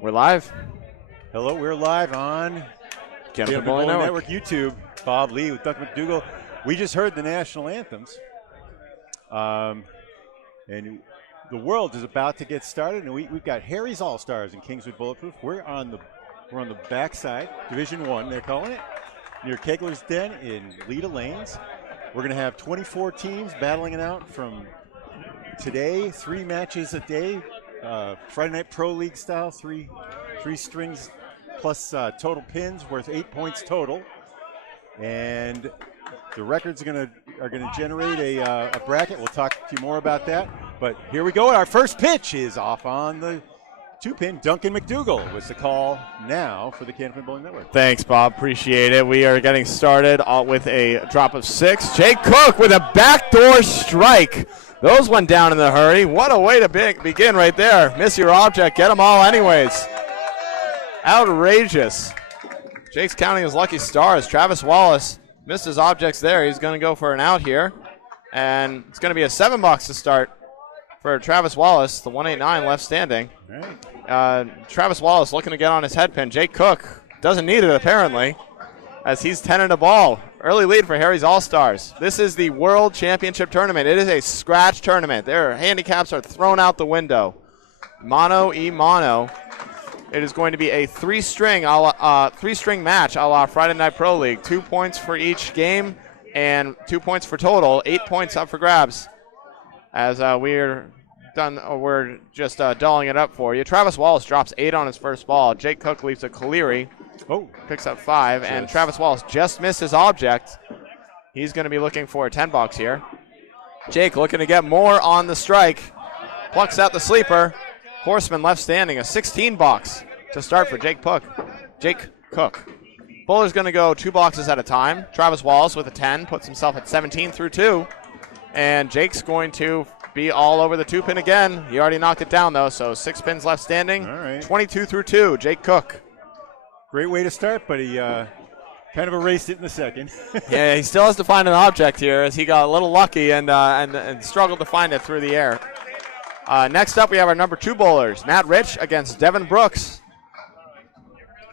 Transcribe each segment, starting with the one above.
We're live. Hello, we're live on Candlepin Network YouTube. Bob Lee with Duncan MacDougall. We just heard the national anthems. And the world is about to get started, and we've got Harry's All-Stars in Kingswood Bulletproof. We're on the backside, Division 1, they're calling it, near Kegler's Den in Leda Lanes. We're going to have 24 teams battling it out from today, 3 matches a day, Friday Night Pro League style, three strings plus total pins worth 8 points total. And the records are gonna generate a bracket. We'll talk to you more about that. But here we go. Our first pitch is off on the 2-pin. Duncan MacDougall was the call now for the Candlepin Bowling Network. Thanks, Bob. Appreciate it. We are getting started with a drop of 6. Jake Cook with a backdoor strike. Those went down in a hurry. What a way to begin right there. Miss your object. Get them all anyways. Outrageous. Jake's counting his lucky stars. Travis Wallace missed his objects there. He's going to go for an out here. And it's going to be a $7 to start for Travis Wallace, the 189 left standing. Right. Travis Wallace looking to get on his head pin. Jake Cook doesn't need it apparently, as he's 10 in a ball. Early lead for Harry's All-Stars. This is the World Championship Tournament. It is a scratch tournament. Their handicaps are thrown out the window. Mono e mono. It is going to be a three-string match a la Friday Night Pro League. 2 points for each game and 2 points for total. 8 points up for grabs. As we're just dolling it up for you. Travis Wallace drops 8 on his first ball. Jake Cook leaves a Caleri. Picks up 5, and Travis Wallace just missed his object. He's going to be looking for a $10 here. Jake looking to get more on the strike. Plucks out the sleeper. Horseman left standing, a $16 to start for Jake Cook. Bowler's going to go 2 boxes at a time. Travis Wallace with a 10 puts himself at 17 through 2. And Jake's going to be all over the 2-pin again. He already knocked it down, though, so 6 pins left standing. All right. 22 through 2, Jake Cook. Great way to start, but he kind of erased it in the second. Yeah, he still has to find an object here, as he got a little lucky and struggled to find it through the air. Next up, we have our number 2 bowlers, Matt Rich against Devin Brooks.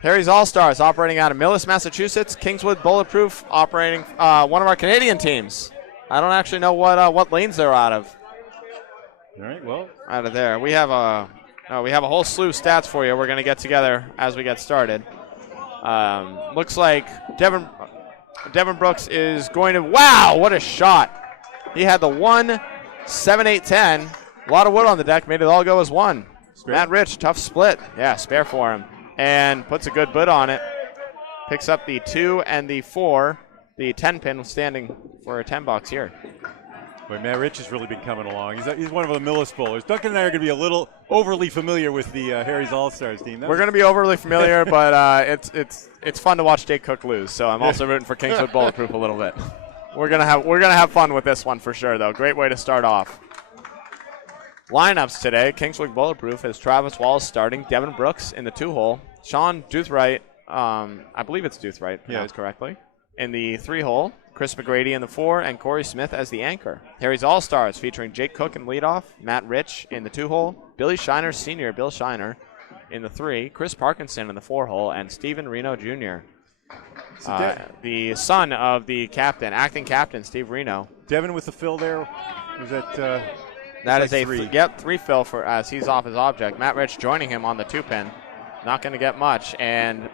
Harry's All-Stars operating out of Millis, Massachusetts. Kingswood Bulletproof operating one of our Canadian teams. I don't actually know what lanes they're out of. All right, well. Out of there. We have a whole slew of stats for you we're going to get together as we get started. Looks like Devin Brooks is going to, wow, what a shot. He had the 1, 7, 8, 10. A lot of wood on the deck, made it all go as 1. Spare. Matt Rich, tough split. Yeah, spare for him. And puts a good bid on it. Picks up the 2 and the 4. The 10 pin standing for a $10 here. Boy, Matt Rich has really been coming along. He's one of the Millis bowlers. Duncan and I are going to be a little overly familiar with the Harry's All-Stars team. We're going to be overly familiar, but it's fun to watch Jake Cook lose. So I'm also rooting for Kingswood Bulletproof a little bit. We're gonna have fun with this one for sure, though. Great way to start off. Lineups today: Kingswood Bulletproof has Travis Wallace starting, Devin Brooks in the 2-hole, Sean Duthright, I believe it's Duthright, pronounced correctly, in the 3-hole. Chris McGrady in the 4, and Corey Smith as the anchor. Harry's All-Stars featuring Jake Cook in leadoff, Matt Rich in the 2-hole, Billy Shiner Sr., Bill Shiner in the 3, Chris Parkinson in the 4-hole, and Steven Reno Jr., the son of the captain, acting captain, Steve Reno. Devin with the fill there. Was that? That is a 3. Yep, 3 fill for as he's off his object. Matt Rich joining him on the 2-pin. Not going to get much, and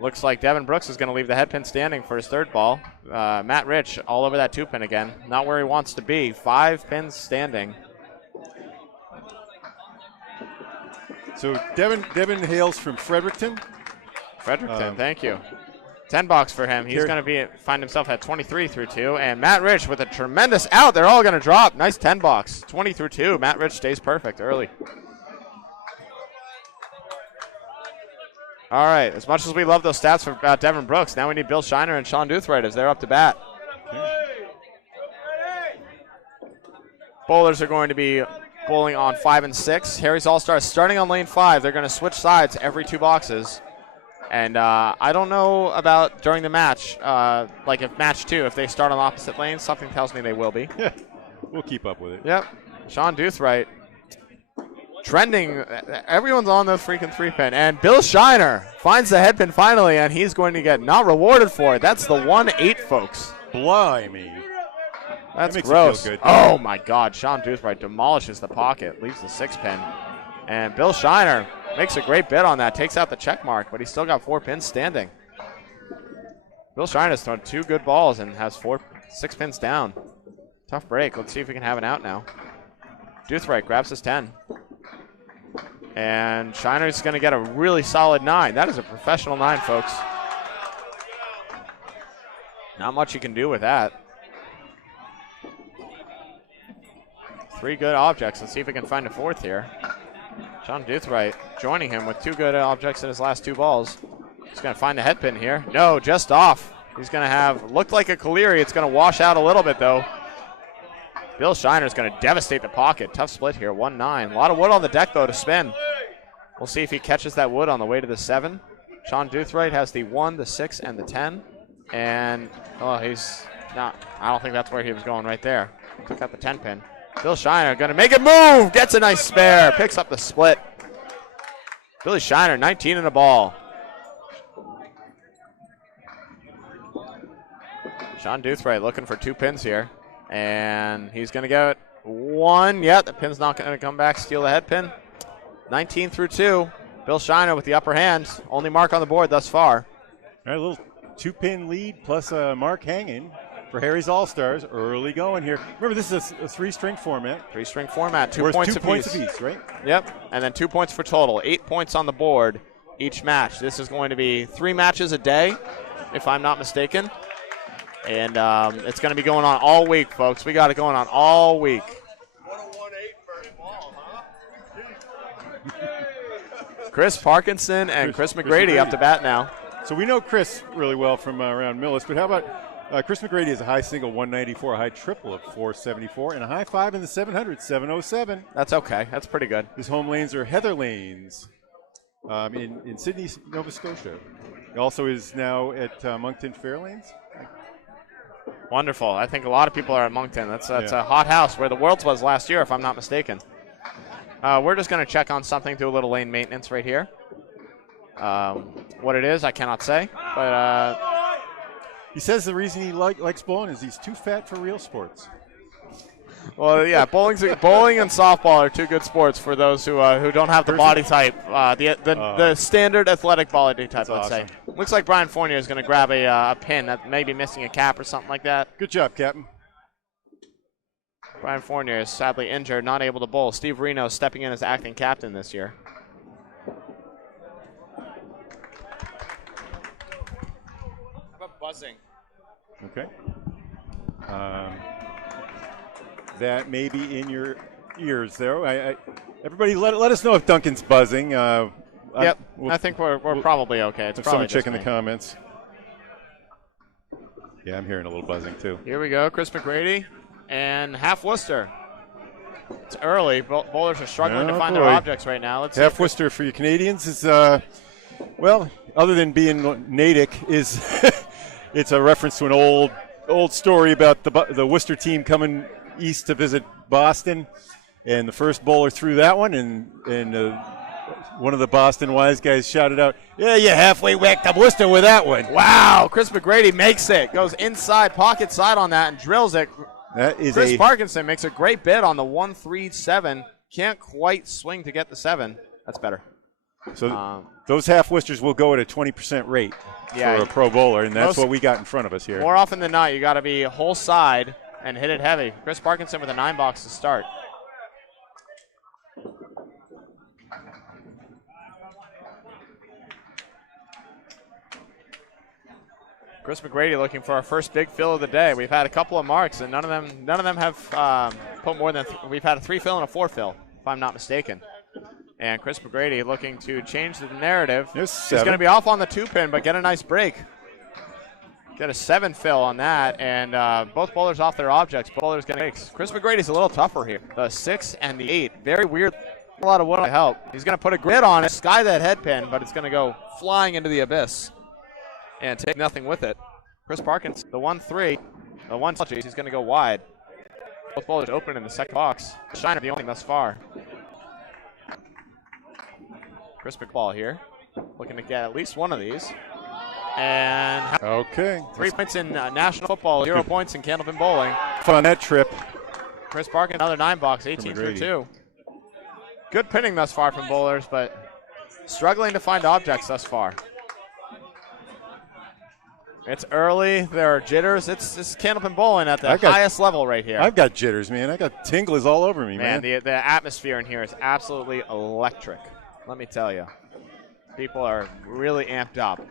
looks like Devin Brooks is going to leave the head pin standing for his 3rd ball. Matt Rich all over that 2-pin again. Not where he wants to be. 5 pins standing. So Devin hails from Fredericton. Thank you. $10 for him. He's going to find himself at 23 through 2. And Matt Rich with a tremendous out. They're all going to drop. Nice $10. 20 through 2. Matt Rich stays perfect early. All right, as much as we love those stats for Devin Brooks, now we need Bill Shiner and Sean Duthright as they're up to bat. Bowlers are going to be bowling on 5 and 6. Harry's All-Stars starting on lane 5. They're going to switch sides every 2 boxes. And I don't know about during the match, like if match 2, if they start on opposite lanes, something tells me they will be. Yeah, we'll keep up with it. Yep. Sean Duthright trending. Everyone's on the freaking 3-pin. And Bill Shiner finds the head pin finally, and he's going to get not rewarded for it. That's the 1-8, folks. Blimey. That's that gross. Good. Oh, my God. Sean Doothright demolishes the pocket, leaves the 6-pin. And Bill Shiner makes a great bid on that, takes out the check mark, but he's still got 4 pins standing. Bill Shiner's thrown 2 good balls and has 6 pins down. Tough break. Let's see if we can have an out now. Doothright grabs his 10. And Shiner's going to get a really solid 9. That is a professional 9, folks. Not much you can do with that. 3 good objects. Let's see if we can find a 4th here. Sean Doothright joining him with 2 good objects in his last 2 balls. He's going to find the head pin here. No, just off. He's going to have, looked like a Caleri. It's going to wash out a little bit, though. Bill Shiner's going to devastate the pocket. Tough split here, 1-9. A lot of wood on the deck, though, to spin. We'll see if he catches that wood on the way to the 7. Sean Doothright has the 1, the 6, and the 10. And, oh, he's not, I don't think that's where he was going right there. Took out the 10 pin. Bill Shiner going to make it move. Gets a nice spare. Picks up the split. Billy Shiner, 19 in the ball. Sean Doothright looking for 2 pins here. And he's going to get 1. Yeah, the pin's not going to come back. Steal the head pin. 19 through 2. Bill Shiner with the upper hand. Only mark on the board thus far. All right, a little 2-pin lead plus a mark hanging for Harry's All-Stars. Early going here. Remember, this is a 3-string format. 3-string format. 2 Worth points 2 apiece. points apiece, right? Yep, and then 2 points for total. 8 points on the board each match. This is going to be 3 matches a day, if I'm not mistaken. And it's going to be going on all week, folks. We got it going on all week. Chris Parkinson and Chris McGrady up to bat now. So we know Chris really well from around Millis, but how about Chris McGrady has a high single 194, a high triple of 474, and a high 5 in the 700, 707. That's okay. That's pretty good. His home lanes are Heather Lanes in Sydney, Nova Scotia. He also is now at Moncton Fairlanes. Wonderful. I think a lot of people are at Moncton. That's a hot house where the Worlds was last year, if I'm not mistaken. We're just going to check on something, do a little lane maintenance right here. What it is, I cannot say. But he says the reason he likes bowling is he's too fat for real sports. Well, yeah, bowling and softball are 2 good sports for those who don't have the body type, the standard athletic body type, let's say. Looks like Brian Fournier is going to grab a pin that may be missing a cap or something like that. Good job, Captain. Brian Fournier is sadly injured, not able to bowl. Steve Reno stepping in as acting captain this year. How about buzzing? Okay. That may be in your ears, though. Everybody, let us know if Duncan's buzzing. Yep, I think we're probably okay. It's probably someone check in the comments. Yeah, I'm hearing a little buzzing, too. Here we go, Chris McGrady and half Worcester. It's early. Bowlers are struggling to find their objects right now. Let's half Worcester for you Canadians is, well, other than being Natick, is it's a reference to an old story about the Worcester team coming east to visit Boston, and the first bowler threw that one, and one of the Boston wise guys shouted out, "Yeah, you halfway whacked up Worcester with that one." Wow, Chris McGrady makes it, goes inside pocket side on that and drills it. That is Chris Parkinson makes a great bid on the 1-3-7. Can't quite swing to get the 7. That's better. So those half Worcesters will go at a 20% rate for a pro bowler, and that's what we got in front of us here. More often than not, you got to be whole side and hit it heavy. Chris Parkinson with a 9 box to start. Chris McGrady looking for our first big fill of the day. We've had a couple of marks, and none of them have put more than. We've had a 3 fill and a 4 fill, if I'm not mistaken. And Chris McGrady looking to change the narrative. He's going to be off on the 2-pin, but get a nice break. Get a 7 fill on that, and both bowlers off their objects. Bowlers getting breaks. Chris McGrady's a little tougher here. The 6 and the 8, very weird. A lot of wood to help. He's going to put a grid on it, sky that head pin, but it's going to go flying into the abyss and take nothing with it. Chris Parkinson, the 1-3, the 1-2, he's going to go wide. Both bowlers open in the second box. Shiner the only thing thus far. Chris McBall here, looking to get at least one of these. And okay, 3 points in National Football, 0 points in Candlepin Bowling. Fun that trip. Chris Barkin, another 9-box, 18 through 2. Good pinning thus far from bowlers, but struggling to find objects thus far. It's early. There are jitters. It's Candlepin Bowling at the highest level right here. I've got jitters, man. I got tinglers all over me, man. The atmosphere in here is absolutely electric. Let me tell you. People are really amped up.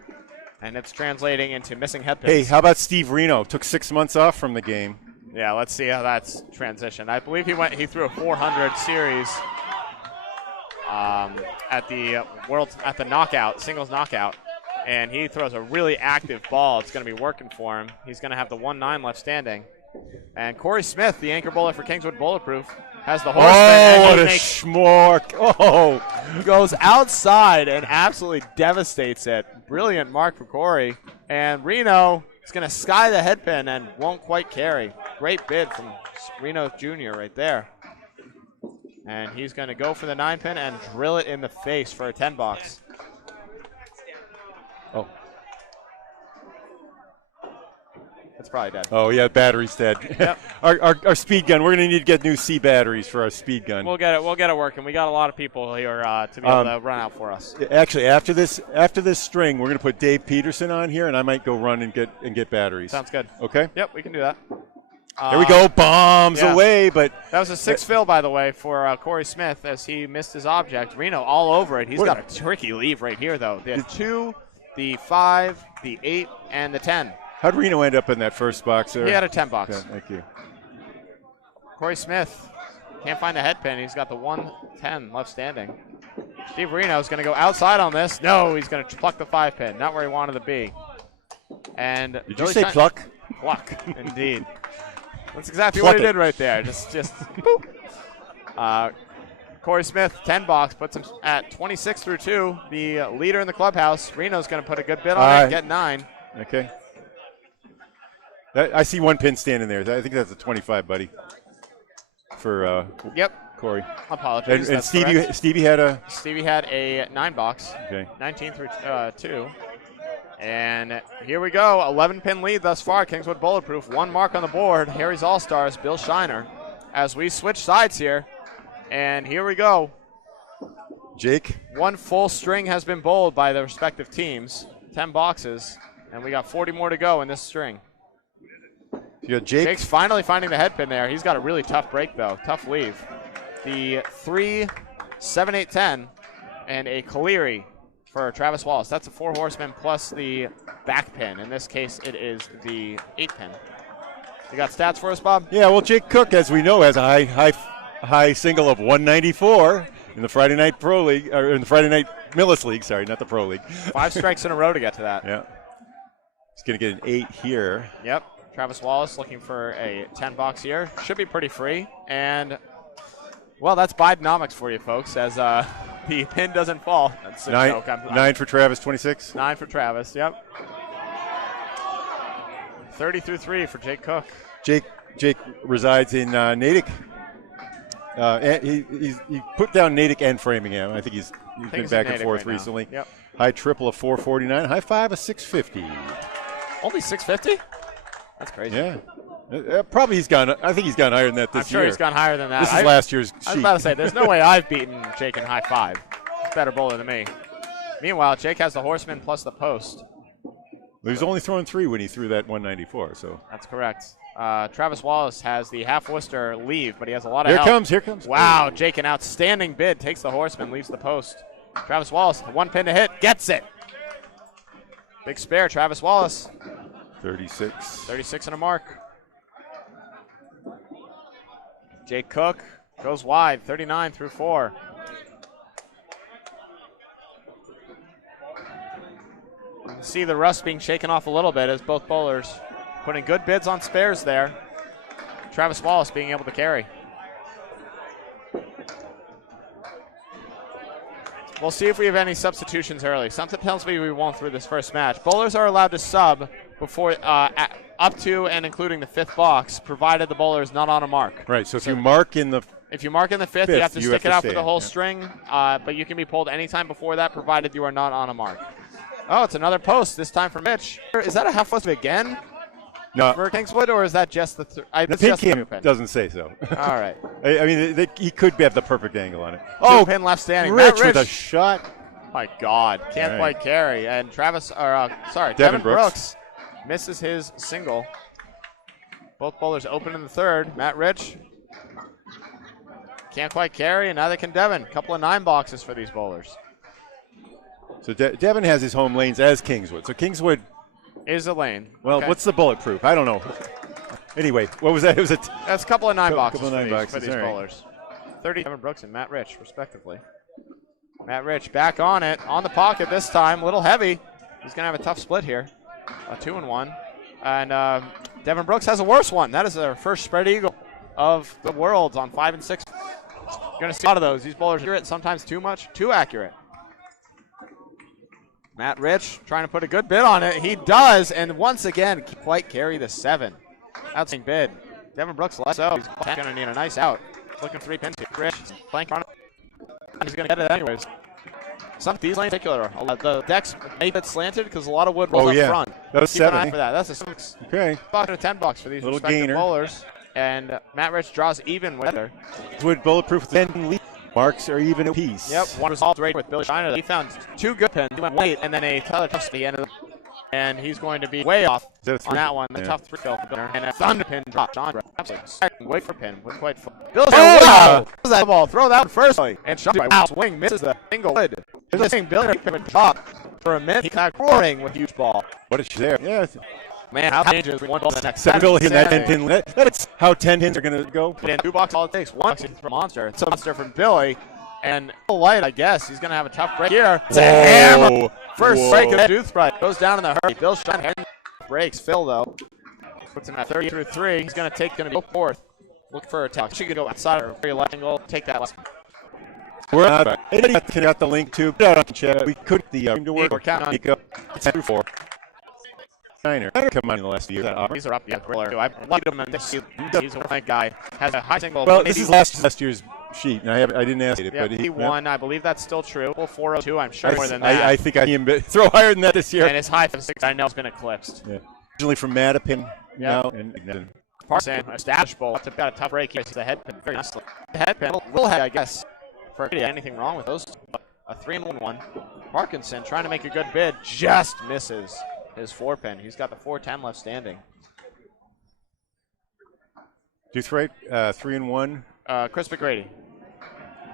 And it's translating into missing head pins. Hey, how about Steve Reno? Took 6 months off from the game. Yeah, let's see how that's transitioned. I believe he threw a 400 series at the knockout, singles knockout. And he throws a really active ball. It's going to be working for him. He's going to have the 1-9 left standing. And Corey Smith, the anchor bowler for Kingswood Bulletproof, has the horseman. Oh, what a schmork. Oh. Goes outside and absolutely devastates it. Brilliant mark for Corey. And Reno is going to sky the headpin and won't quite carry. Great bid from Reno Jr. right there. And he's going to go for the 9-pin and drill it in the face for a 10-box. Oh. It's probably dead. Oh, yeah, battery's dead. Yep. our speed gun, we're going to need to get new C batteries for our speed gun. We'll get it working. We got a lot of people here to be able to run out for us. Actually, after this string, we're going to put Dave Peterson on here, and I might go run and get batteries. Sounds good. Okay? Yep, we can do that. There we go. Bombs away, but that was a 6 fill, by the way, for Corey Smith as he missed his object. Reno all over it. He's got a tricky leave right here, though. The 2, the 5, the 8, and the 10. How'd Reno end up in that first box there? He had a 10-box. Okay, thank you. Corey Smith can't find the head pin. He's got the 1-10 left standing. Steve Reno is going to go outside on this. No, he's going to pluck the 5-pin. Not where he wanted to be. And did you say pluck? Pluck, indeed. That's exactly what he did right there. Just boop. Corey Smith, 10-box, puts him at 26 through 2, the leader in the clubhouse. Reno's going to put a good bid on it, get 9. Okay. I see 1 pin standing there. I think that's a 25, buddy. For Corey. Apologies. And Stevie had a 9-box. Okay. 19 through 2. And here we go. 11-pin lead thus far. Kingswood Bulletproof. 1 mark on the board. Harry's All-Stars, Bill Shiner. As we switch sides here. And here we go. Jake. 1 full string has been bowled by the respective teams. 10 boxes. And we got 40 more to go in this string. You got Jake. Jake's finally finding the head pin there. He's got a really tough break, though. Tough leave. The 3, 7, 8, 10, and a Caleri for Travis Wallace. That's a 4 horseman plus the back pin. In this case, it is the 8-pin. You got stats for us, Bob? Yeah, well, Jake Cook, as we know, has a high single of 194 in the Friday Night Pro League, or in the Friday Night Millis League. Sorry, not the Pro League. 5 strikes in a row to get to that. Yeah. He's going to get an 8 here. Yep. Travis Wallace looking for a 10-box here. Should be pretty free. And, well, that's Bidenomics for you, folks, as the pin doesn't fall. That's 9 for Travis, 26? 9 for Travis, yep. 30 through 3 for Jake Cook. Jake resides in Natick. He put down Natick and Framingham. I think he's been back and forth recently. Yep. High triple of 449. High 5 of 650. Only 650? That's crazy. Yeah. Probably I think he's gone higher than that this year. I'm sure he's gone higher than that. This is last year's sheet. I was about to say, there's no way I've beaten Jake in high 5. He's a better bowler than me. Meanwhile, Jake has the horseman plus the post. He was only throwing 3 when he threw that 194. So that's correct. Travis Wallace has the half Worcester leave, but he has a lot of help. Here comes. Wow, Jake, an outstanding bid. Takes the horseman, leaves the post. Travis Wallace, 1 pin to hit, gets it. Big spare, Travis Wallace. 36. 36 and a mark. Jake Cook goes wide, 39 through 4. You can see the rust being shaken off a little bit as both bowlers putting good bids on spares there. Travis Wallace being able to carry. We'll see if we have any substitutions early. Something tells me we won't through this first match. Bowlers are allowed to sub before up to and including the 5th box, provided the bowler is not on a mark. Right. So if you mark in the If you mark in the fifth, you have to stick it out for the whole yeah. string, but you can be pulled anytime before that, provided you are not on a mark. Oh, it's another post, this time for Mitch. Is that a half post again? No. For Kingswood, or is that just the the pin cam doesn't say so. All right. I mean, he could have the perfect angle on it. Oh, pin left standing. Rich Matt Rich with a shot. My God, can't quite carry. And Devin Brooks misses his single. Both bowlers open in the third. Matt Rich can't quite carry, and neither can Devin. Couple of 9 boxes for these bowlers. So Devin has his home lanes as Kingswood. So Kingswood is a lane. Well, okay. What's the bulletproof? I don't know. Anyway, what was that? It was that's a couple of 9 boxes for these bowlers. 30 Devin Brooks and Matt Rich, respectively. Matt Rich back on it, on the pocket this time, a little heavy. He's going to have a tough split here. A 2-1. And Devin Brooks has a worse one. That is their first spread eagle of the Worlds on 5 and 6. You're going to see a lot of those. These bowlers are accurate, sometimes too much, too accurate. Matt Rich trying to put a good bid on it. He does, and once again, can't quite carry the 7. Outstanding bid. Devin Brooks less so. He's going to need a nice out. Looking 3 pins here. Rich playing front. He's going to get it anyways. Some of these lanes in particular, the decks may be slanted because a lot of wood rolls up front. That was Keep 7. an eye for that. That's a 6. Okay. $5 and a 10 bucks for these little respective gainer. bowlers. And Matt Rich draws even with her. Wood bulletproof 10 lead. Marks are even a piece. Yep, one resolved right with Billy Shiner. He found 2 good pins. He went late, and then a Tyler Tufts at the end of the. And he's going to be way off on that one. The tough 3 fill for Bill. And a thunder pin drop. John absolutely wait for pin. Went quite full. Bill's wow! That ball. Throw that one first. And Sean wow, swing misses the single wood. There's a thing Billy would drop for a minute. He's kind of roaring with huge ball. What is she there? Yeah. Man, how changes one ball to the next. 7 goal hitting that 10 pin. That's how 10 pins are going to go. And 2 bucks all it takes. 1 buck for Monster. It's a monster from Billy. And light, I guess. He's going to have a tough break here. It's a hammer. First break of the Toothbrush. Goes down in the hurry. Bill Shine breaks. Phil, though, puts him at 30 through 3. He's going to go fourth. Look for a attack. She could go outside of very left angle. Take that last. We're out. Anybody got the link to we could the to work. We're counting on Nico. 10 through 4. Shiner. Come on in the last year. These are up. Yeah, I liked him. He's a rank guy. Has a high single. Well, this is last year's sheet, and I didn't ask it, but he won. I believe that's still true. 402. I'm sure more than that. I think I can throw higher than that this year. And his high for 6, I know, has been eclipsed. Yeah. Originally from Madapin. Now and Parson, established bowl. Got a tough break here. The head pin very nicely. The head pin, little head, I guess. For anything wrong with those? A 3-1. Parkinson trying to make a good bid, just misses his 4 pin. He's got the 410 left standing. Toothbrush, 3-1. Chris McGrady.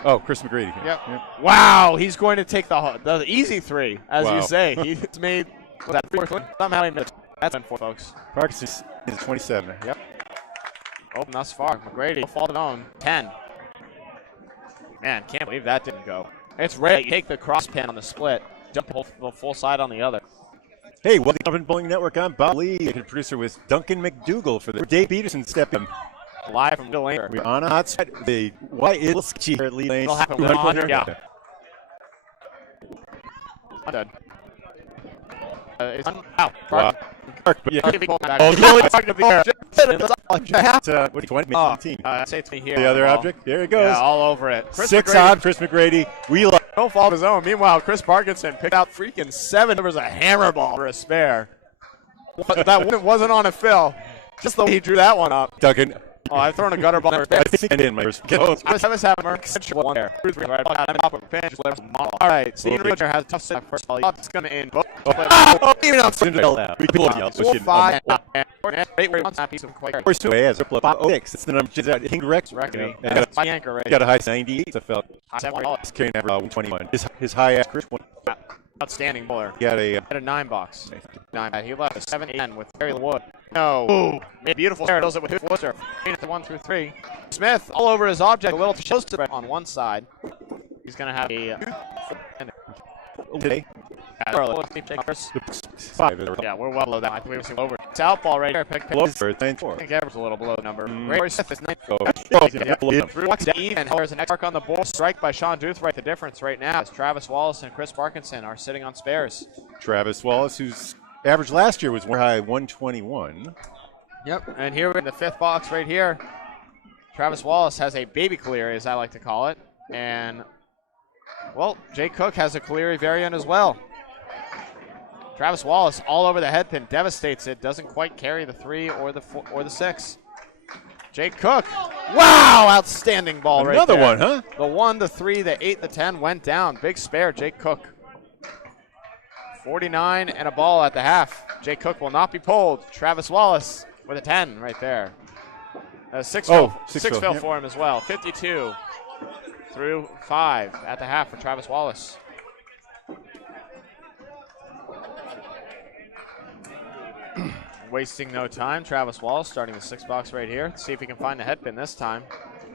Oh, Chris McGrady. Yep. Wow, he's going to take the easy 3, as you say. He's made that 4 somehow he missed. That's been 4, folks. Parkinson is 27. Yep. Open thus far. McGrady fall down 10. Man, can't believe that didn't go. It's rare you take the cross pin on the split, jump the full side on the other. Hey, welcome to the Bowling Network. I'm Bob Lee, producer with Duncan MacDougall for the Dave Peterson step in. Live from Middle Anchor. We're on a hot side. The why is cheaper lead lane. It'll happen with honor, yeah. I'm dead. It's wow. Park, but yeah. What do you want? Say it's me here. The other object. There it goes. Yeah, all over it. 6 odd. Chris McGrady. We love. No fault of his own. Meanwhile, Chris Parkinson picked out freaking 7. There was a hammer ball for a spare. That one wasn't on a fill. Just the way he drew that one up. Duncan. Oh, I've thrown a gutter ball. I think I did my first. I was having one there. All right, Steve Richard has a tough set first ball. It's going to end. Even on Cinderella. We pull it out. 4-5. First two has 6. It's the number. King Rex. Got a high 98. I felt. Carrying that 121. His high ass Chris. Outstanding bowler. He had a 9 box. 9. He left a 7-10 with Barry Wood. No. Made a beautiful stare. Does it with Worcester. 1 through 3. Smith all over his object. A little toast on one side. He's going to have a. Today. Yeah, we're well below that. I think we were seeing over. It's out ball right here. Pick. I think Everett's a little below number. Ray Smith is 9. Even. There's an X mark on the ball. Strike by Sean Toothbrush. The difference right now is Travis Wallace and Chris Parkinson are sitting on spares. Travis Wallace, whose average last year was high 121. Yep. And here in the 5th box right here. Travis Wallace has a baby Caleri, as I like to call it. And, well, Jake Cook has a Caleri variant as well. Travis Wallace all over the head pin, devastates it, doesn't quite carry the 3 or the 6. Jake Cook, wow, outstanding ball right there. Another one, huh? The 1, the 3, the 8, the 10 went down. Big spare, Jake Cook. 49 and a ball at the half. Jake Cook will not be pulled. Travis Wallace with a 10 right there. Six fill for him as well. 52 through 5 at the half for Travis Wallace. Wasting no time, Travis Wallace starting the 6 box right here. See if he can find the head pin this time.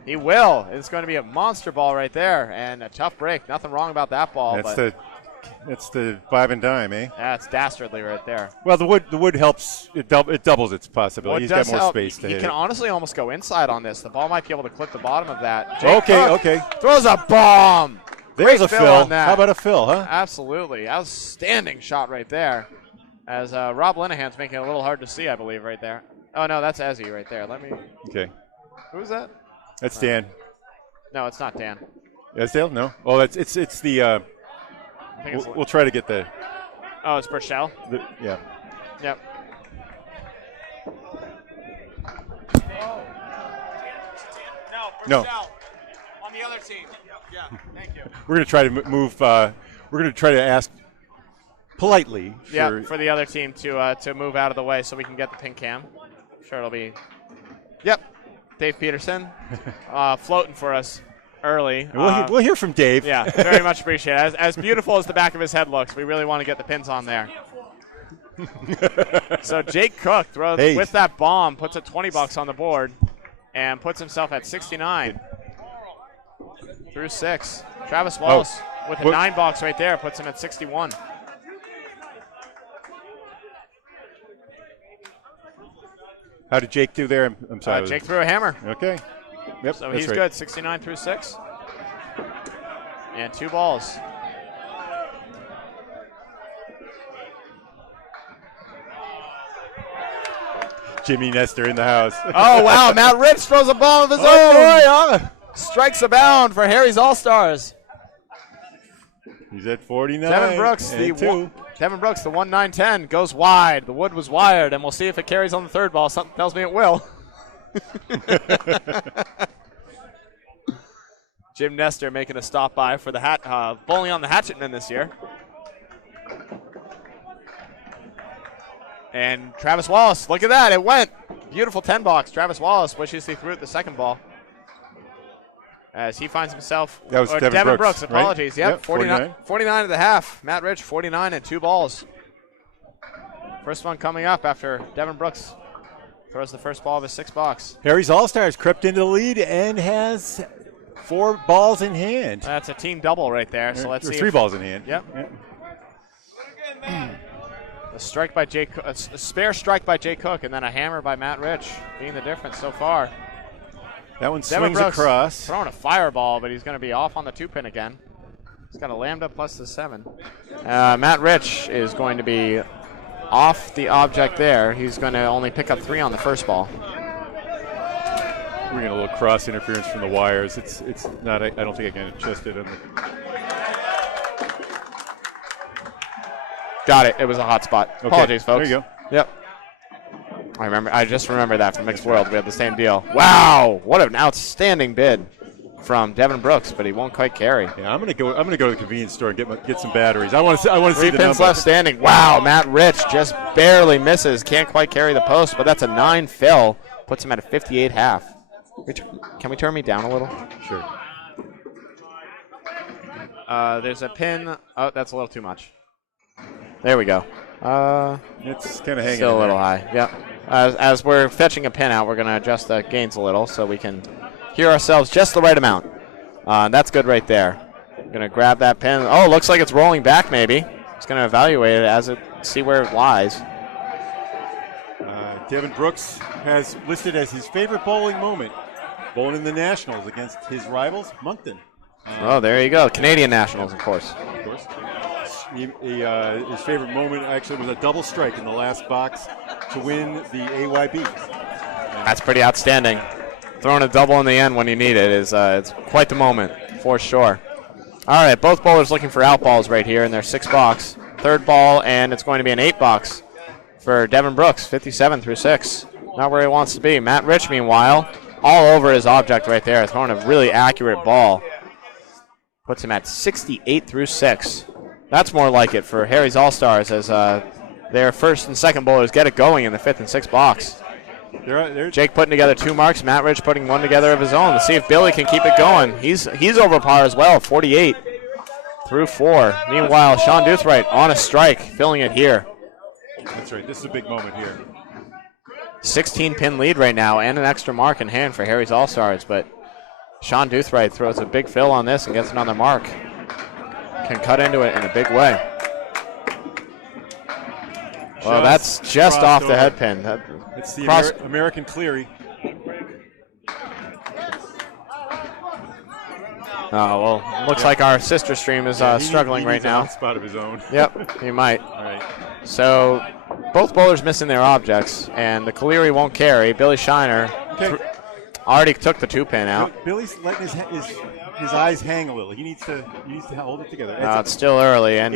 He will. It's going to be a monster ball right there, and a tough break. Nothing wrong about that ball. That's the 5 and dime, eh? Yeah, it's dastardly right there. Well, the wood helps. It doubles its possibility. He's got more space to hit. He can honestly almost go inside on this. The ball might be able to clip the bottom of that. Okay. Throws a bomb. There's a fill. How about a fill, huh? Absolutely. Outstanding shot right there. As Rob Linehan's making it a little hard to see, I believe, right there. Oh, no, that's Ezzy right there. Okay. Who's that? That's Dan. No, it's not Dan. Esdale? No. Oh, it's the. We'll try to get the. Oh, it's Burchell? Yeah. Yep. No. On the other team. Yeah, thank you. We're going to try to move. We're going to try to ask politely. For the other team to move out of the way so we can get the pink cam. Sure, it'll be. Yep. Dave Peterson floating for us early. We'll hear from Dave. Yeah, very much appreciated. As beautiful as the back of his head looks, we really want to get the pins on there. So Jake Cook throws with that bomb, puts a $20 on the board, and puts himself at 69 through 6. Travis Wallace with a 9 box right there puts him at 61. How did Jake do there? I'm sorry. Jake threw a hammer. Okay. Yep. So he's good. 69 through 6. And 2 balls. Jimmy Nestor in the house. Oh, wow. Matt Rich throws a ball of his own. Strikes a bound for Harry's All-Stars. He's at 49. Devin Brooks, the 1-9-10 goes wide. The wood was wired, and we'll see if it carries on the 3rd ball. Something tells me it will. Jim Nestor making a stop by for the bowling on the Hatchetman this year. And Travis Wallace, look at that, it went. Beautiful 10 box. Travis Wallace wishes he threw it the 2nd ball. As he finds himself, that was Devin Brooks, apologies. Right? Yep, 49 at the half. Matt Rich, 49 and 2 balls. First one coming up after Devin Brooks throws the first ball of his 6 box. Harry's All-Stars crept into the lead and has 4 balls in hand. That's a team double right there. So let's see. 3 balls in hand. Yep. A spare strike by Jay Cook, and then a hammer by Matt Rich, being the difference so far. That one swings across. Throwing a fireball, but he's going to be off on the 2-pin again. He's got a lambda plus the 7. Matt Rich is going to be off the object there. He's going to only pick up 3 on the first ball. We're getting a little cross interference from the wires. It's not. I don't think I can adjust it. Got it. It was a hot spot. Okay. Apologies, folks. There you go. Yep. I just remember that from Mixed World. We had the same deal. Wow, what an outstanding bid from Devin Brooks, but he won't quite carry. Yeah, I'm gonna go to the convenience store and get some batteries. I want to see the 3 pins left standing. Wow, Matt Rich just barely misses. Can't quite carry the post, but that's a 9 fill. Puts him at a 58 half. Can we turn me down a little? Sure. There's a pin. Oh, that's a little too much. There we go. It's kind of hanging. Still a little high. Yep. As we're fetching a pin out, we're going to adjust the gains a little so we can hear ourselves just the right amount. That's good right there. Going to grab that pin. Oh, looks like it's rolling back maybe. It's going to evaluate it see where it lies. Devin Brooks has listed as his favorite bowling moment, bowling in the Nationals against his rivals, Moncton. Oh, there you go. Canadian Nationals, of course. Of course. His favorite moment actually was a double strike in the last box to win the AYB. That's pretty outstanding. throwing a double in the end when you need it is it's quite the moment for sure. All right, both bowlers looking for out balls right here in their 6 box. Third ball, and it's going to be an 8 box for Devin Brooks, 57 through 6. Not where he wants to be. Matt Rich, meanwhile, all over his object right there, throwing a really accurate ball. Puts him at 68 through 6. That's more like it for Harry's All-Stars as their first and second bowlers get it going in the 5th and 6th box. Jake putting together 2 marks, Matt Rich putting one together of his own. Let's see if Billy can keep it going. He's over par as well, 48 through 4. Meanwhile, Sean Duthright on a strike, filling it here. That's right. This is a big moment here. 16-pin lead right now and an extra mark in hand for Harry's All-Stars, but Sean Duthright throws a big fill on this and gets another mark. Can cut into it in a big way. Well, that's just off the head pin. It's the American Cleary. Oh, well, looks like our sister stream is struggling right now. Spot of his own. Yep, he might. All right. So both bowlers missing their objects, and the Cleary won't carry. Billy Shiner already took the 2-pin out. Billy's letting his eyes hang a little. He needs to hold it together. It's still early, and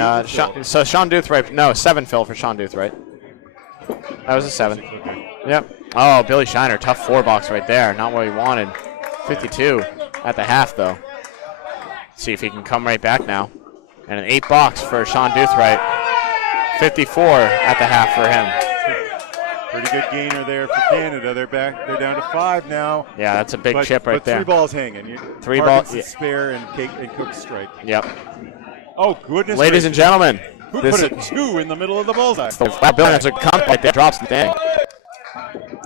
so Sean Duthright, no, 7 fill for Sean Duthright. That was a 7. Okay. Yep. Oh, Billy Shiner, tough 4 box right there. Not what he wanted. 52 at the half, though. See if he can come right back now. And an 8 box for Sean Duthright. 54 at the half for him. Pretty good gainer there for Canada. They're down to 5 now. Yeah, that's a big chip right there. 3 balls hanging. 3 balls. Yeah. Spare and Cook's strike. Yep. Oh, goodness. Ladies and gentlemen. Who put a 2 in the middle of the bullseye? The Bill has a comp right there, drops the thing.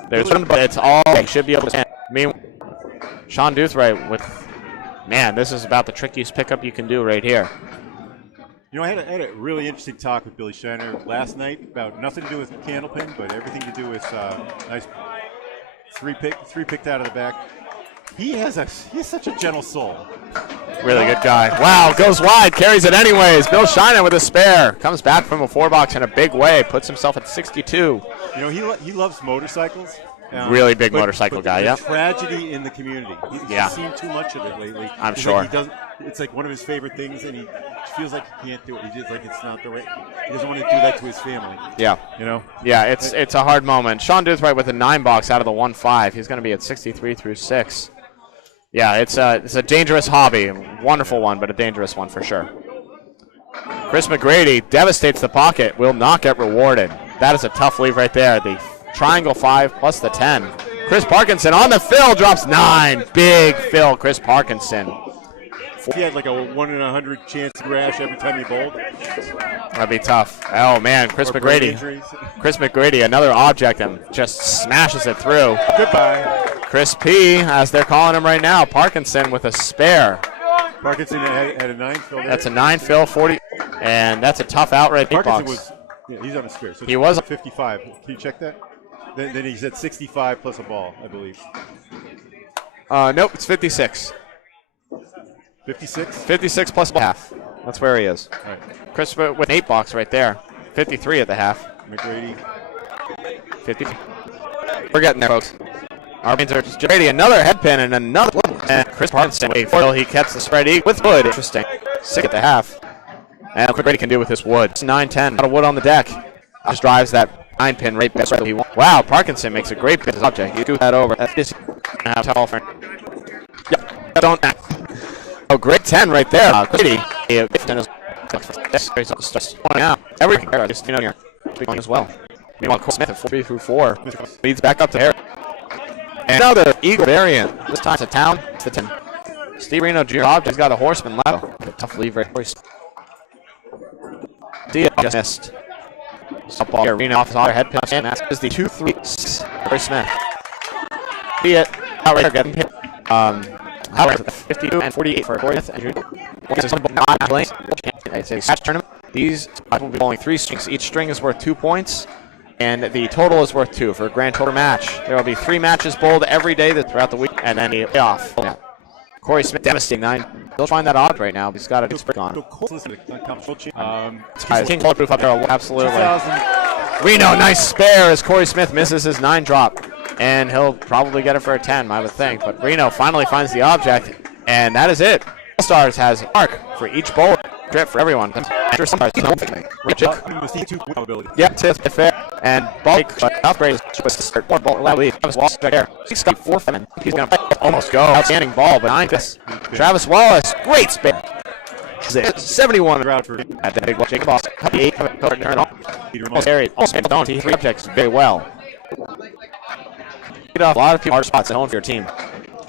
There's one, but it's all he should be able to stand. Meanwhile, Sean Duthright with, man, this is about the trickiest pickup you can do right here. You know, I had a really interesting talk with Billy Shiner last night about nothing to do with Candlepin, but everything to do with nice 3 picked out of the back. He has such a gentle soul. Really good guy. Wow, goes wide, carries it anyways. Bill Shiner with a spare. Comes back from a 4 box in a big way. Puts himself at 62. You know, he loves motorcycles. Really big motorcycle guy, yeah. Tragedy in the community. He's seen too much of it lately. I'm sure. It's like one of his favorite things, and he feels like he can't do it. He just like it's not the right. He doesn't want to do that to his family. Yeah. You know. Yeah, it's a hard moment. Sean Duthright with a 9 box out of the 1-5. He's going to be at 63 through 6. Yeah, it's a dangerous hobby. Wonderful one, but a dangerous one for sure. Chris McGrady devastates the pocket. Will not get rewarded. That is a tough leave right there. The triangle 5 plus the 10. Chris Parkinson on the fill, drops 9. Big fill, Chris Parkinson. He had like a 1 in 100 chance to crash every time he bowled. That'd be tough. Oh, man, Chris McGrady. Chris McGrady, another object, and just smashes it through. Goodbye. Chris P, as they're calling him right now, Parkinson with a spare. Parkinson had a 9 fill there. That's a 9 fill, 40, and that's a tough outright big box. He's on a spare. So he was 55. Can you check that? Then he's at 65 plus a ball, I believe. Nope, it's 56. 56? 56 plus a half. That's where he is. All right. Chris with an 8 box right there. 53 at the half. McGrady. 50. We're getting there, folks. Our mains are just Brady, another head pin and another wood. And Chris Parkinson, he gets the spread with wood. Interesting. 6 at the half. And what Brady can do with this wood. It's 9-10. Out of wood on the deck. Just drives that 9 pin right back where he wants. Wow, Parkinson makes a great business object. You do that over. That's how tall for. Yep. Don't. Oh, great 10 right there. Brady. Every here as well. Meanwhile, Cole Smith at 4 through 4 leads back up to Harry. Another Eagle variant. This time it's a town. It's the 10. Steve Reno Jr. Object's got a horseman left. A tough leave right there. Dia just missed. Softball here. Reno off his other head pin. And that is the 2-3. Corey Smith. See it. Out right there. Getting hit. Howard 52 and 48 for Corey Smith. It's a scratch tournament. These will be bowling 3 strings. Each string is worth 2 points. And the total is worth 2 for a grand total match. There will be 3 matches bowled every day throughout the week, and then a playoff. Yeah. Corey Smith devastating 9. He'll find that odd right now. He's got a good spring on. King bulletproof up there. Absolutely. Reno, nice spare as Corey Smith misses his 9 drop. and he'll probably get it for a 10, I would think. But Reno finally finds the object, and that is it. All-Stars has a mark for each bowler. Trip for everyone. After some stars, yeah, it's fair. And ball upgrade was to start more ball lead. Travis Wallace right there. He's got 4-7. He's gonna almost go. Outstanding ball, but 9 this. Travis Wallace, great spin. 71 at the big ball. Jacob Boss. 8 almost carried. Also don't. He 3 objects very well. A lot of people hard spots at home for your team.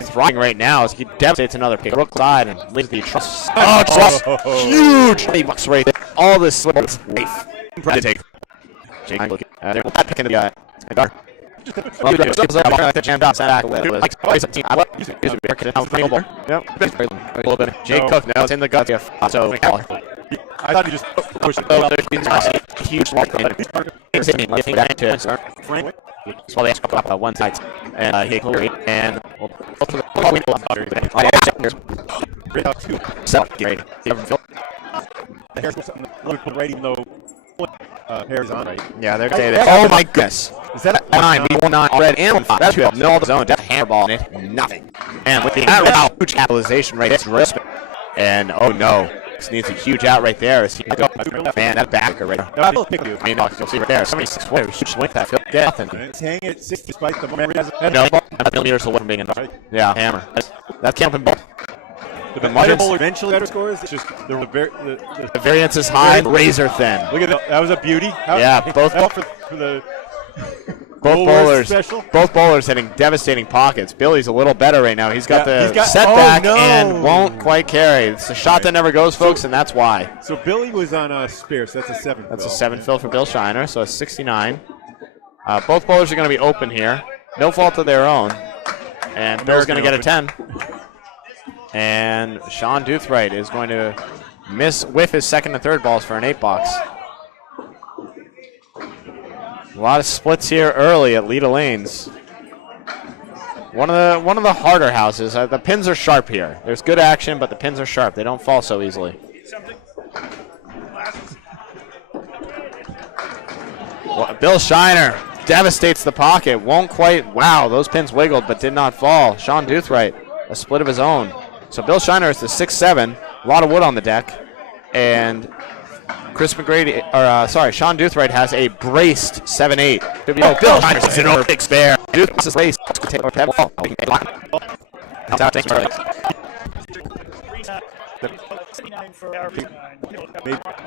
Throwing right now as he devastates another pick. Rook side and leaves the trust. Oh, trust! Huge! $20 right there. All this slip is safe. To take. Jake looking at it. That pick into the eye. Jake Cook now it's in the guts. So I thought he just pushed it. Huge walk. Lifting that into Frank. So they ask about one side, and he and we'll go to the rating though. Harry's on right. Yeah, they're saying that. Oh my goodness! Is that a 9? We won 9 red and 5. That's good. Middle of the zone, death handball in it. Nothing. And with the huge capitalization right, it's risk. And oh no. Needs a huge out right there. Man, that backer right there. I mean, you'll see right there. 76 huge swing that field. Get nothing. It's hanging at 6 despite the memory. No, millimeters away from being in. Yeah, hammer. That's Candlepin ball. The ball eventually better scores. It's just the variance is high, razor thin. Look at that. That was a beauty. Yeah, both for the. Both bowlers hitting devastating pockets. Billy's a little better right now. He's got setback and won't quite carry. It's a shot that never goes, folks, and that's why. So Billy was on Spears. That's a 7. That's a 7 fill for Bill Shiner, so a 69. Both bowlers are going to be open here. No fault of their own. And Bill's going to get a 10. And Sean Doothright is going to whiff his second and third balls for an 8 box. A lot of splits here early at Leda Lanes. One of the harder houses. The pins are sharp here. There's good action, but the pins are sharp. They don't fall so easily. Well, Bill Shiner devastates the pocket. Won't quite. Wow, those pins wiggled but did not fall. Sean Doothright, a split of his own. So Bill Shiner is the 6-7. A lot of wood on the deck. And Chris McGrady, Sean Doothright has a braced 7-8. Oh, Bill Shiner's an over big spare. Doothright is race.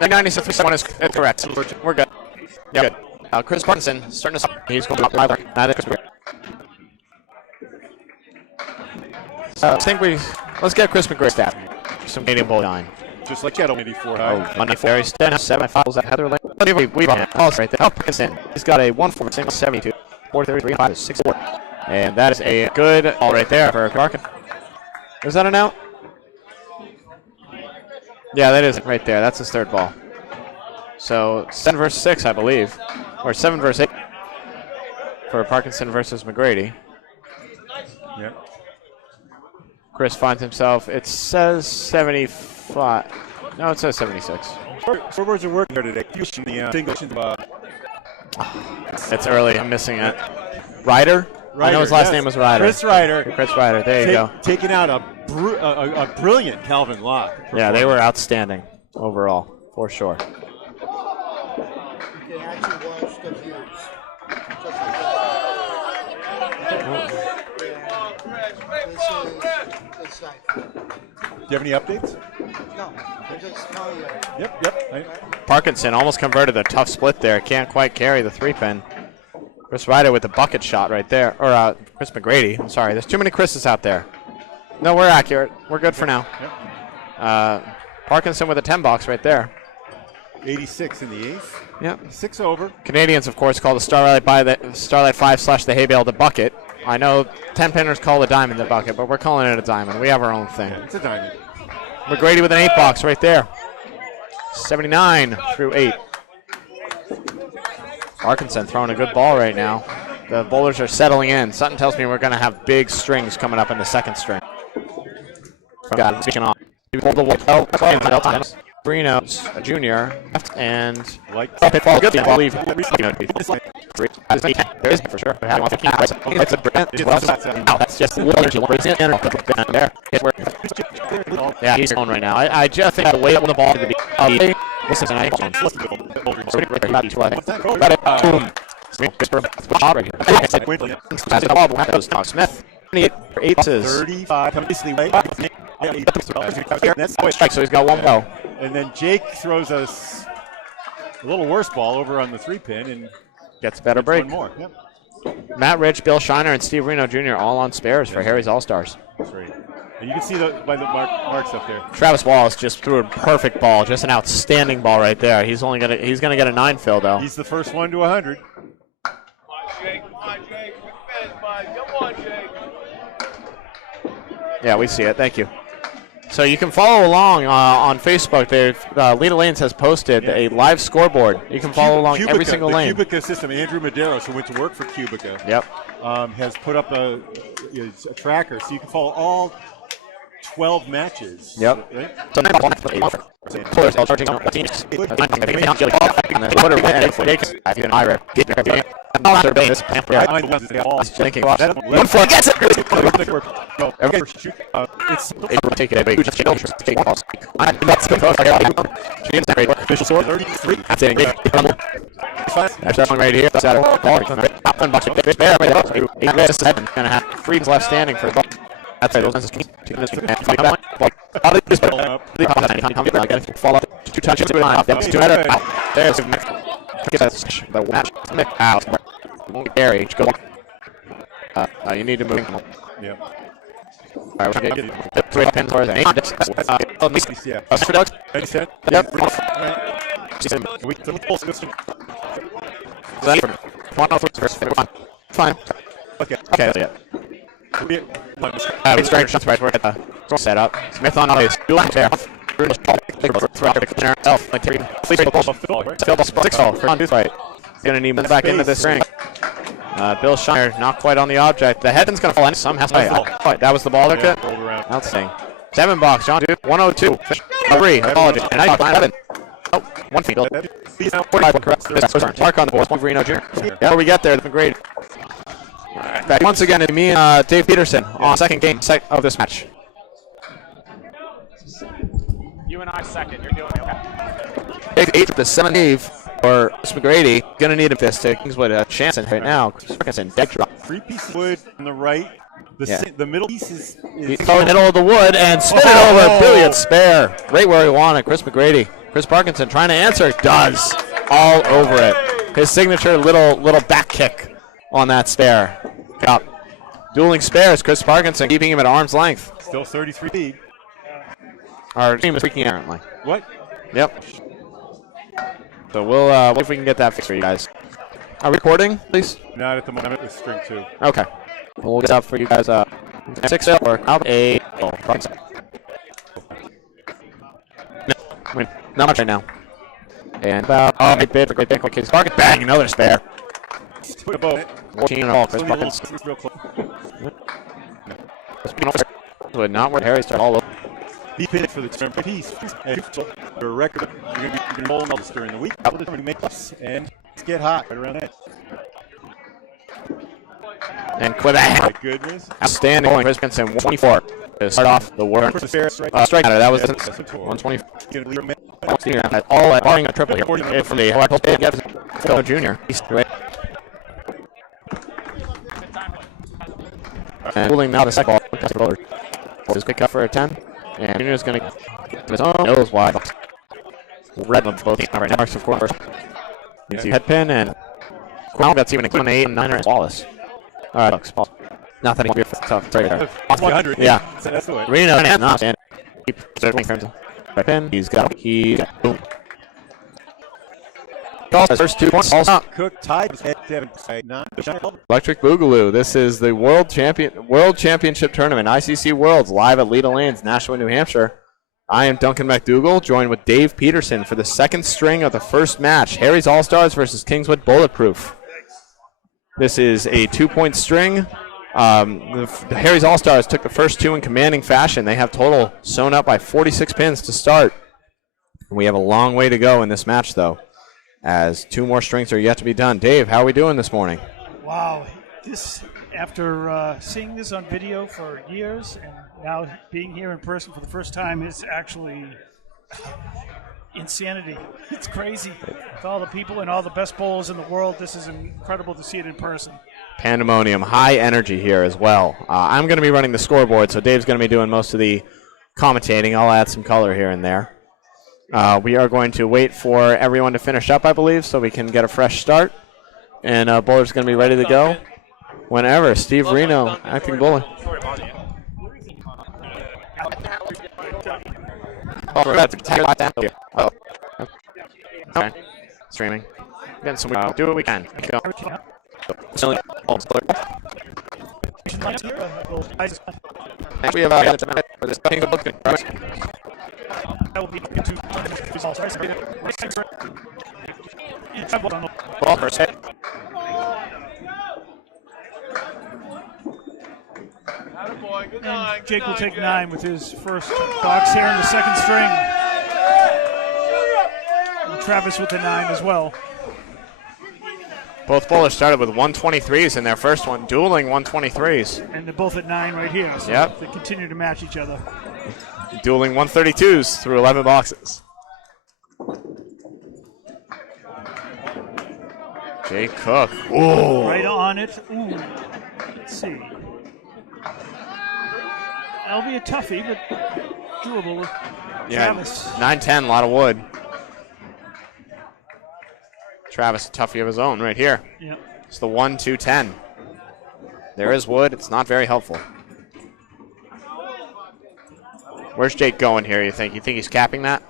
The 96 one is correct. We're good. Yeah, good. Chris Parkinson starting to. He's going to live. I think let's get Chris McGrady stat. Some Canadian Bowl 9. Just like Kettle, maybe 4 high. Oh, Monday Ferry, 7 fouls at Heather Lane. We've calls right there. Oh, Parkinson. He's got a 1-4 single 72. 4-33, 5-6-4. And that is a good ball right there for Parkin. Is that an out? Yeah, that is right there. That's his third ball. So 7 versus 6, I believe. Or 7 versus 8 for Parkinson versus McGrady. Yep. Chris finds himself, it says 75. No, it says 76. Forwards are working here today. It's early. I'm missing it. Ryder? I know his last name was Ryder. Chris Ryder. There you go. Taking out a brilliant Calvin Locke. Yeah, they were outstanding overall, for sure. You can actually watch the views. Do you have any updates? No, I just tell you. Yep. Parkinson almost converted a tough split there. Can't quite carry the 3-pin. Chris Ryder with the bucket shot right there. Or Chris McGrady. I'm sorry. There's too many Chris's out there. No, we're accurate. We're good for now. Yep. Parkinson with a 10 box right there. 86 in the 8th. Yep. 6 over. Canadians, of course, call the Starlight 5/ the hay bale the bucket. I know 10-pinners call the diamond the bucket, but we're calling it a diamond. We have our own thing. It's a diamond. McGrady with an 8 box right there. 79 through 8. Parkinson throwing a good ball right now. The bowlers are settling in. Sutton tells me we're going to have big strings coming up in the second string. Got it. Speaking on. Reno's a junior, and Like pitfall. Good, I believe. There is for sure. That's just a little energy. There. Yeah, he's on right now. I just think the way up the ball to be. This is an icon. Smith. 35. So he's got one go. And then Jake throws us a little worse ball over on the 3-pin and gets a better break. One more. Yep. Matt Rich, Bill Shiner, and Steve Reno Jr. all on spares for Harry's All-Stars. That's right. And you can see by the marks up there. Travis Wallace just threw a perfect ball, just an outstanding ball right there. He's gonna get a 9 fill though. He's the first one to 100. Come on, Jake. Come on, Jake. Yeah, we see it. Thank you. So you can follow along on Facebook. Leda Lanes has posted a live scoreboard. You can follow along every single lane. The Cubica system, Andrew Medeiros, who went to work for Cubica, has put up a tracker, so you can follow all 12 matches. Yep. Right? Right here. Gonna have freedoms left standing for the ball. That's it. Fall up 2 touches. There's the match. Out. Gary, go on. You need to move. Yep. All right, we're going to get 3 pins towards it. Yep. Fine. Okay, that's it. We strike shots right where the set up. Smith on base. Do left there. Gonna need to back into this ring. Bill Shiner not quite on the object. The head's gonna fall in somehow. That was the ball there, Kit? Outstanding. 7 box, John Duke. 102. 3. Apology. And I find 11. Oh, 1 feet. 45. Correct. Mark on the board. 1 for Reno Jr. Yeah, where we get there, it's been great. Back once again to me and Dave Peterson on second game of this match. You and I second. You're doing okay. 8 to 7 Dave for McGrady. Gonna need him this to Kingswood chance right now. Parkinson dead drop. 3-piece wood on the right. The middle piece is He's going middle of the wood and spin it over. Brilliant spare. Right where he wanted. Chris McGrady. Chris Parkinson trying to answer. Does. All over it. His signature little back kick on that spare. Got dueling spares. Chris Parkinson keeping him at arm's length. Still 33 feet. Our team is freaking out. What? Yep. So we'll if we can get that fixed for you guys. Are we recording, please? Not at the moment with string 2. Okay. We'll get up for you guys. 6 or out 8. No, not much right now. And about great bid for great bid. Kids Parkinson. Bang, another spare. 14 and all. Chris Parkinson. Would not worth Harry start all over. He pitched for the term piece. And your record, you're going to be rolling all this during the week. We'll determine make this and let's get hot right around that. And with that, my goodness. Outstanding. Chris Parkinson, 124. To start off the war. Strike out. That was 120. All barring a triple here from the junior. And pulling now the second ball. His quick cut for a 10. And Junior's going to get his own nose wide. Red on both right now. Of course. You see head pin and Quell that's even a 8 and 9 as Wallace. All right, looks. Not that he'll be a tough trader. 100. Yeah. So that's the way. Reno and not stand. Keep certainly frames. Right pin. He's got. Boom. First 2 points. Cook tied. Electric Boogaloo. This is the World Championship Tournament, ICC Worlds, live at Leda Lanes, Nashua, New Hampshire. I am Duncan MacDougall, joined with Dave Peterson for the second string of the first match, Harry's All-Stars versus Kingswood Bulletproof. This is a 2-point string. The Harry's All-Stars took the first 2 in commanding fashion. They have total sewn up by 46 pins to start. We have a long way to go in this match, though, as 2 more strings are yet to be done. Dave, how are we doing this morning? Wow. This, after seeing this on video for years and now being here in person for the first time, is actually insanity. It's crazy. With all the people and all the best bowlers in the world, this is incredible to see it in person. Pandemonium, high energy here as well. I'm going to be running the scoreboard, so Dave's going to be doing most of the commentating. I'll add some color here and there. We are going to wait for everyone to finish up, I believe, so we can get a fresh start. And bowler's going to be ready to go whenever. Steve Reno, acting bowler. Oh, okay. Streaming. Getting some. Do what we can. Go. We have for this ball first hit. And Jake will take 9 with his first box here in the second string. And Travis with the 9 as well. Both bowlers started with 123s in their first one, dueling 123s. And they're both at 9 right here, so yep. They continue to match each other. Dueling 132s through 11 boxes. Jay Cook. Ooh. Right on it. Ooh. Let's see. That'll be a toughie, but doable with Travis. 9-10, a lot of wood. Travis, a toughie of his own right here. Yep. It's the 1-2-10. There is wood. It's not very helpful. Where's Jake going here, you think? You think he's capping that?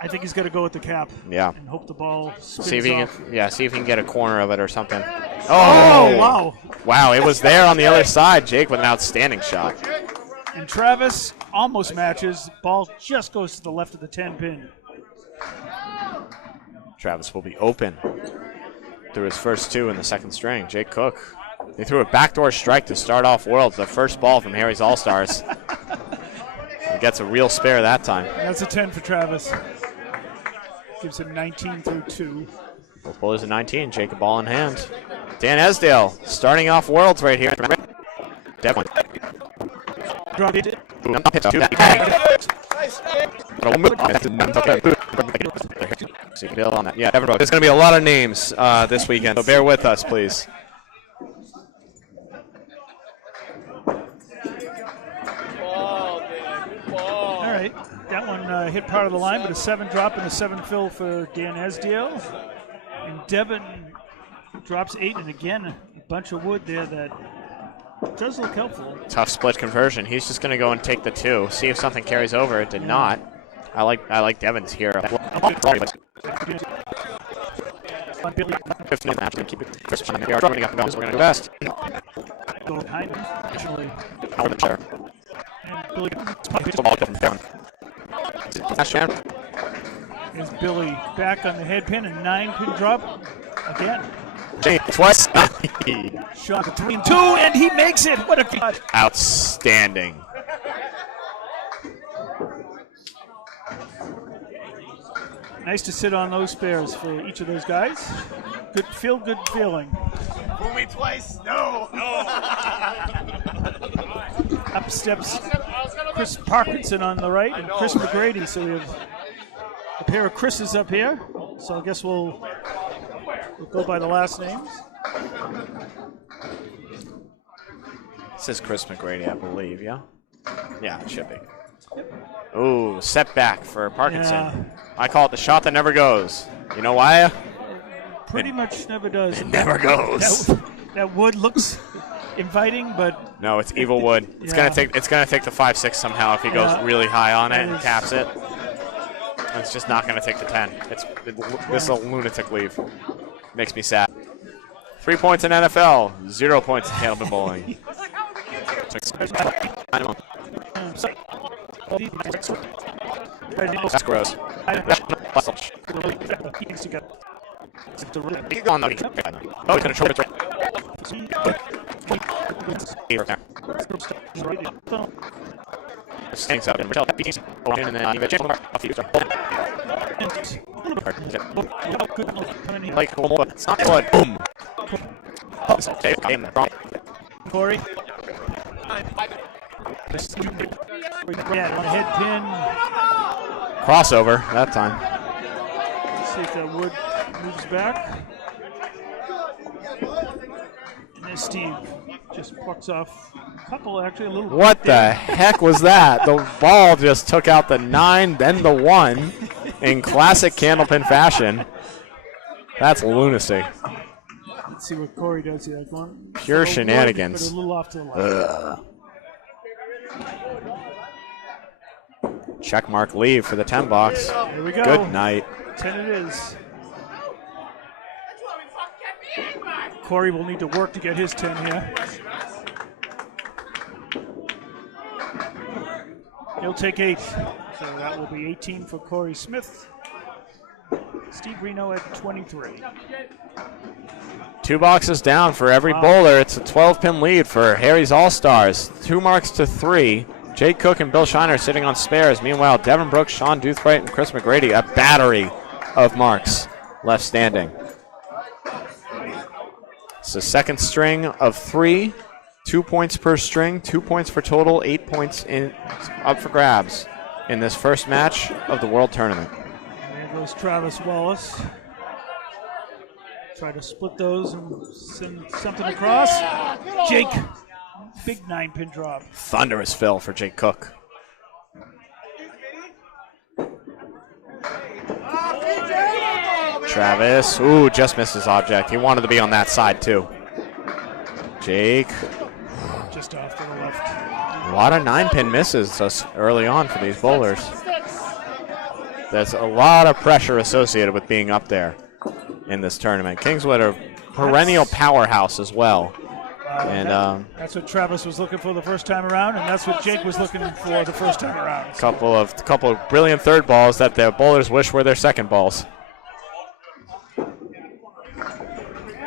I think he's going to go with the cap. Yeah. And hope the ball spins see if he off. can, see if he can get a corner of it or something. Oh, wow. Wow, it was there on the other side. Jake with an outstanding shot. And Travis almost matches. Ball just goes to the left of the 10 pin. Travis will be open through his first 2 in the second string. Jake Cook. They threw a backdoor strike to start off Worlds. The first ball from Harry's All-Stars. He gets a real spare that time. That's a 10 for Travis. Gives him 19 through 2. Both bowlers at 19. Jake a ball in hand. Dan Esdale starting off Worlds right here. Devlin. Drop it. Yeah, everybody. There's going to be a lot of names this weekend, so bear with us, please. All right, that one hit part of the line, but a 7 drop and a 7 fill for Dan Esdale. And Devin drops 8, and again, a bunch of wood there that does look helpful. Tough split conversion. He's just going to go and take the 2. See if something carries over. It did not. I like Devin's here. Go behind him, actually. There's Billy back on the head pin and 9-pin drop again. Jake twice. Shot at 3 and 2, and he makes it. What a cut! Outstanding. Nice to sit on those spares for each of those guys. Good feeling. Fool me twice? No. Up steps Chris Parkinson on the right and Chris McGrady. So we have a pair of Chris's up here. So I guess we'll go by the last names. This is Chris McGrady, I believe, yeah? Yeah, it should be. Ooh, setback for Parkinson. Yeah. I call it the shot that never goes. You know why? Pretty much never does. It never goes. That wood looks inviting, but no, it's evil wood. It's gonna take the 5-6 somehow if he goes really high on it and caps it. It's just not gonna take the 10. This is a lunatic leave. Makes me sad. 3 points in NFL, 0 points in Candlepin bowling. That's gross. Oh, he's gonna choke it right. Stinks out. And then Like, it's not good. Boom. Corey. Yeah, on head pin. Crossover that time. Let's see if that wood moves back. And then Steve just plucks off a couple, actually a little. What the heck was that? The ball just took out the 9, then the 1 in classic Candlepin fashion. That's lunacy. Let's see what Corey does here. Going Pure shenanigans. But a little off to the left. Check mark leave for the 10 box. Here we go. Good night. 10 it is. Corey will need to work to get his 10 here. He'll take 8. So that will be 18 for Corey Smith. Steve Reno at 23. 2 boxes down for every bowler. It's a 12-pin lead for Harry's All-Stars. 2 marks to 3. Jake Cook and Bill Shiner sitting on spares. Meanwhile, Devin Brooks, Sean Doothbright, and Chris McGrady, a battery of marks left standing. It's the second string of 3. 2 points per string, 2 points for total, 8 points up for grabs in this first match of the World Tournament. There goes Travis Wallace. Try to split those and send something across. Jake, big 9-pin drop. Thunderous fill for Jake Cook. Travis, ooh, just missed his object. He wanted to be on that side too. Jake. Just off to the left. A lot of 9-pin misses early on for these bowlers. There's a lot of pressure associated with being up there in this tournament. Kingswood are perennial powerhouse as well. And that's what Travis was looking for the first time around, and that's what Jake was looking for the first time around. Couple of brilliant third balls that the bowlers wish were their second balls.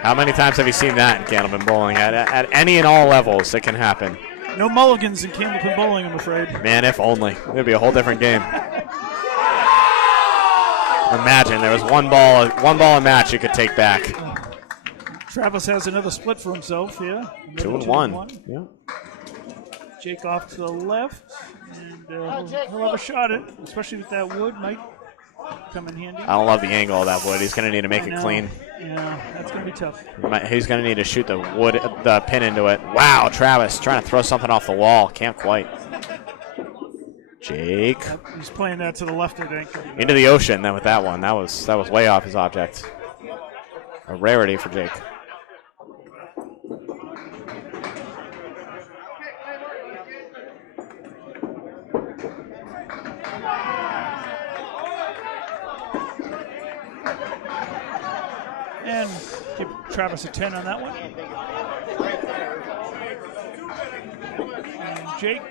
How many times have you seen that in Candlepin bowling? At any and all levels, it can happen. No mulligans in Candlepin bowling, I'm afraid. Man, if only. It would be a whole different game. Imagine there was one ball a match you could take back. Travis has another split for himself here. 2-1. Yeah. Jake off to the left, and he'll have a shot at it, especially with that wood. Might come in handy. I don't love the angle of that wood. He's going to need to make it clean. Yeah, that's going to be tough. He's going to need to shoot the pin into it. Wow, Travis trying to throw something off the wall. Can't quite. Jake. He's playing that to the left, I think. Into the ocean then with that one. That was way off his object. A rarity for Jake. And give Travis a 10 on that one. And Jake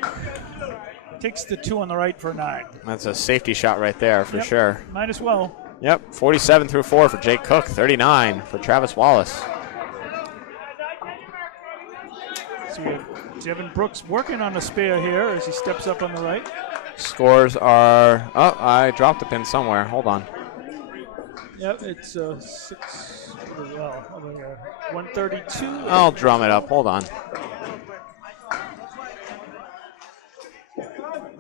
takes the 2 on the right for 9. That's a safety shot right there for sure. Might as well. Yep, 47 through 4 for Jake Cook, 39 for Travis Wallace. So we have Devin Brooks working on a spare here as he steps up on the right. Scores are, oh, I dropped the pin somewhere. Hold on. Yep, it's 132. I'll drum it up. Hold on.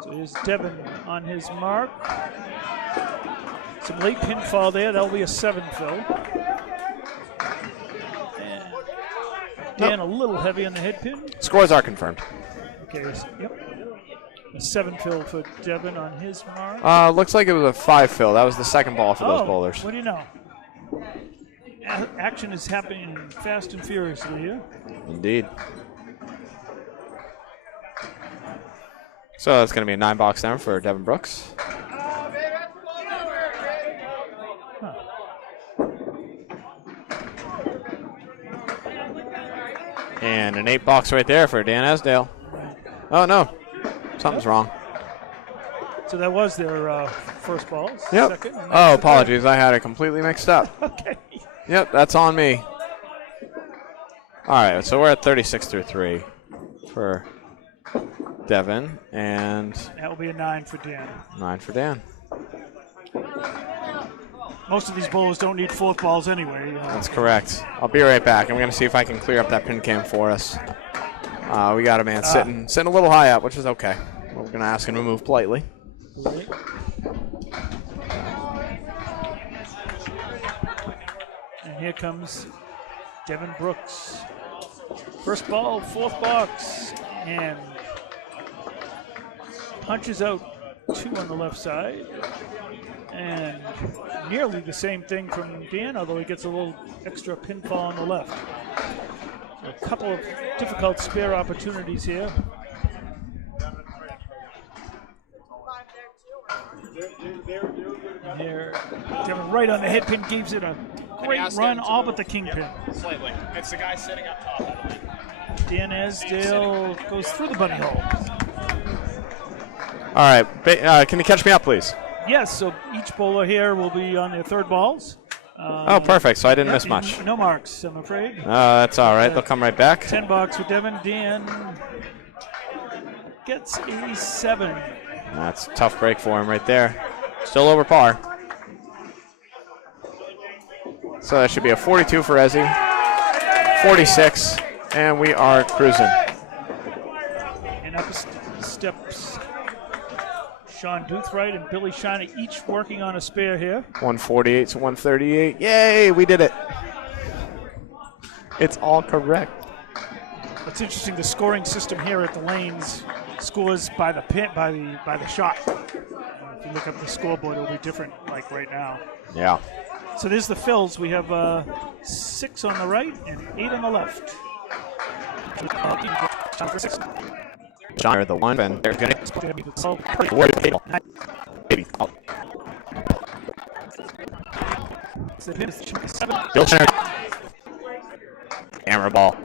So here's Devin on his mark. Some late pinfall there. That'll be a 7 fill. And Dan a little heavy on the head pin. Scores are confirmed. Okay, yep. A 7 fill for Devin on his mark. Looks like it was a 5 fill. That was the second ball for those bowlers. What do you know? Action is happening fast and furiously here. Indeed. So that's going to be a 9 box down for Devin Brooks. And an 8 box right there for Dan Esdale. Oh, no. Something's wrong. So that was their first ball. Yep. Second, oh, apologies. I had it completely mixed up. Okay. Yep, that's on me. All right, so we're at 36 through 3 for Devin, and that will be a 9 for Dan. 9 for Dan. Most of these bowlers don't need fourth balls anyway. That's correct. I'll be right back. I'm going to see if I can clear up that pin cam for us. We got a man sitting a little high up, which is okay. We're going to ask him to move politely. Right. And here comes Devin Brooks. First ball, fourth box, and punches out 2 on the left side. And nearly the same thing from Dan, although he gets a little extra pinfall on the left. So a couple of difficult spare opportunities here. And here, Devin right on the head pin, gives it a great run, all but the kingpin. Slightly. It's the guy sitting up top, I believe. Dan Asdale goes through the bunny hole. All right. Can you catch me up, please? Yes, so each bowler here will be on their third balls. Oh, perfect. So I didn't miss much. No marks, I'm afraid. That's all right. They'll come right back. 10 box for Devin. Dan gets a 7. That's a tough break for him right there. Still over par. So that should be a 42 for Ezzy, 46, and we are cruising. And up steps Sean Doothright and Billy Shiner, each working on a spare here. 148 to 138. Yay, we did it. It's all correct. It's interesting, the scoring system here at the lanes scores by the pin, by the shot. If you look up the scoreboard, it'll be different like right now. Yeah. So there's the fills. We have 6 on the right and 8 on the left. John, the one, and they're going to Bill Schneider. Camera ball.